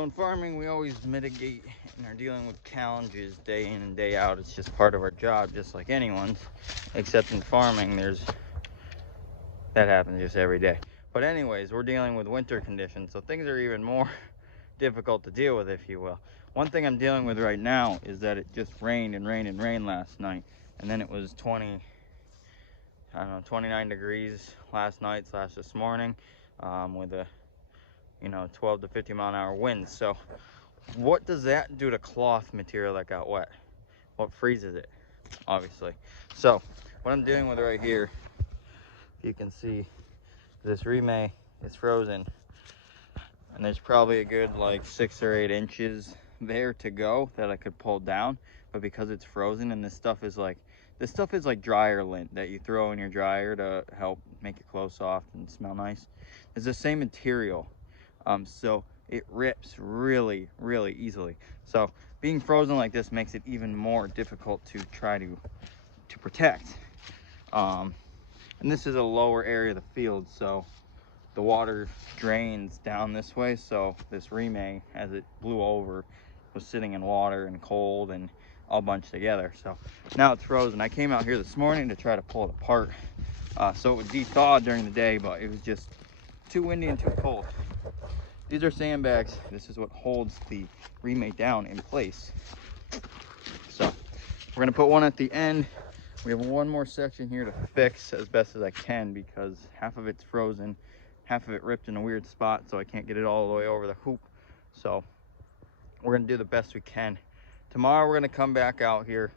So in farming, we always mitigate and are dealing with challenges day in and day out. It's just part of our job, just like anyone's, except in farming, that happens just every day. But anyways, we're dealing with winter conditions, so things are even more difficult to deal with, if you will. One thing I'm dealing with right now is that it just rained and rained and rained last night, and then it was 29 degrees last night / this morning, with a 12 to 50 mile an hour winds. So what does that do to cloth material that got wet? What freezes it, obviously. So what I'm dealing with right here, if you can see, this Remay is frozen, and there's probably a good like 6 or 8 inches there to go that I could pull down, but because it's frozen, and this stuff is like dryer lint that you throw in your dryer to help make your clothes soft and smell nice. It's the same material, so it rips really easily. So being frozen like this makes it even more difficult to try to protect. And this is a lower area of the field, so the water drains down this way. So this Remay, as it blew over, was sitting in water and cold and all bunched together. So now it's frozen. I came out here this morning to try to pull it apart, so it would de-thaw during the day, but it was just too windy and too cold. These are sandbags. This is what holds the Remay down in place. So we're gonna put one at the end. We have one more section here to fix as best as I can, because half of it's frozen, half of it ripped in a weird spot, so I can't get it all the way over the hoop. So we're gonna do the best we can. Tomorrow we're gonna come back out here.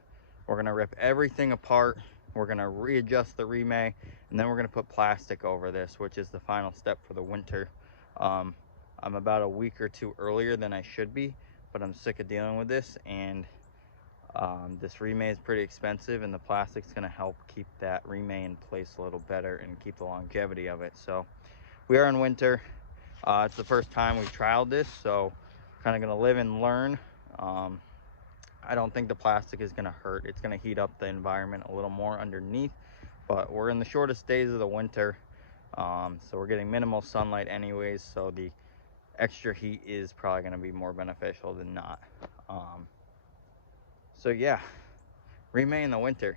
We're gonna rip everything apart. We're gonna readjust the Remay, and then we're gonna put plastic over this, which is the final step for the winter. I'm about a week or two earlier than I should be, but I'm sick of dealing with this, and this Remay is pretty expensive, and the plastic's gonna help keep that Remay in place a little better and keep the longevity of it. So we are in winter. It's the first time we've trialed this, so kind of gonna live and learn. I don't think the plastic is gonna hurt. It's gonna heat up the environment a little more underneath, but we're in the shortest days of the winter, so we're getting minimal sunlight anyways, so the extra heat is probably going to be more beneficial than not. So yeah, Remay in the winter.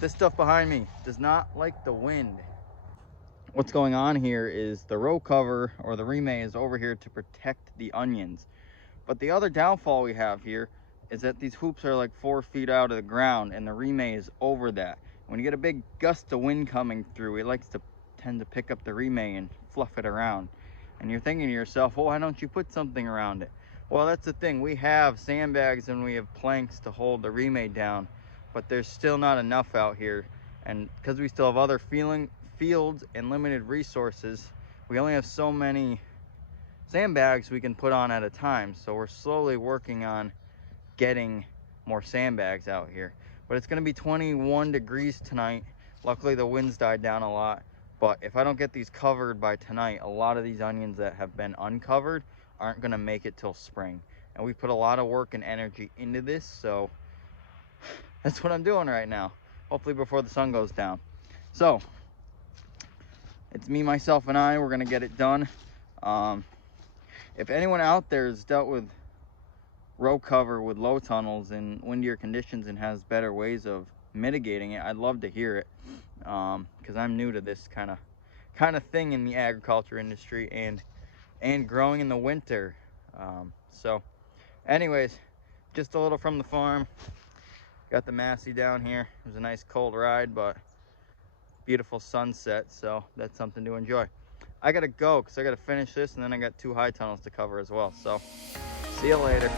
This stuff behind me does not like the wind. What's going on here is the row cover, or the Remay, is over here to protect the onions. But the other downfall we have here is that these hoops are like 4 feet out of the ground, and the Remay is over that. When you get a big gust of wind coming through, it likes to tend to pick up the Remay and fluff it around. And you're thinking to yourself, well, why don't you put something around it? Well, that's the thing. We have sandbags and we have planks to hold the Remay down, but there's still not enough out here. And because we still have other fields and limited resources, we only have so many sandbags we can put on at a time. So we're slowly working on getting more sandbags out here. But it's going to be 21 degrees tonight. Luckily the winds died down a lot, but if I don't get these covered by tonight, a lot of these onions that have been uncovered aren't going to make it till spring. And we put a lot of work and energy into this, so that's what I'm doing right now, hopefully before the sun goes down. So it's me, myself, and I. We're going to get it done. If anyone out there has dealt with row cover with low tunnels in windier conditions and has better ways of mitigating it, I'd love to hear it, because I'm new to this kind of thing in the agriculture industry and growing in the winter. So anyways, just a little from the farm. Got the Massey down here. It was a nice cold ride, but beautiful sunset, so that's something to enjoy. I gotta go because I gotta finish this, and then I got 2 high tunnels to cover as well. So see you later.